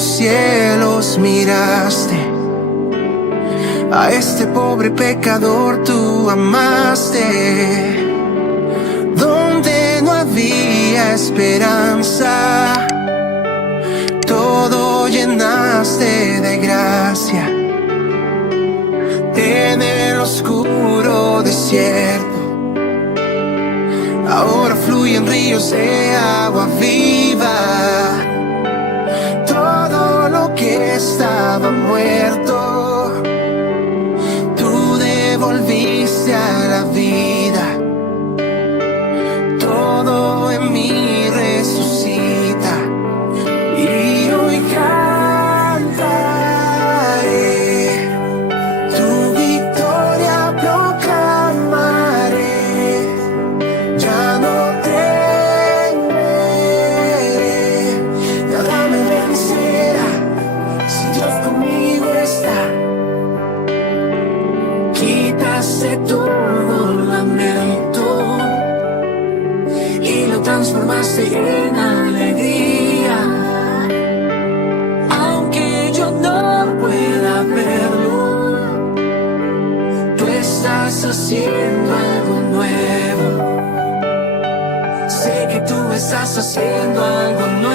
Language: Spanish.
los cielos miraste, a este pobre pecador tú amaste. Donde no había esperanza, todo llenaste de gracia. En el oscuro desierto, ahora fluyen ríos de agua viva. Todo lo que estaba muerto, tú devolviste a la vida. Todo en mí resucita y hoy cantaré tu victoria, proclamaré. Ya no temeré, nada me vencerá si Dios conmigo está. Quitaste todo lamento y lo transformaste en alegría. Aunque yo no pueda verlo, tú estás haciendo algo nuevo. Sé que tú estás haciendo algo nuevo.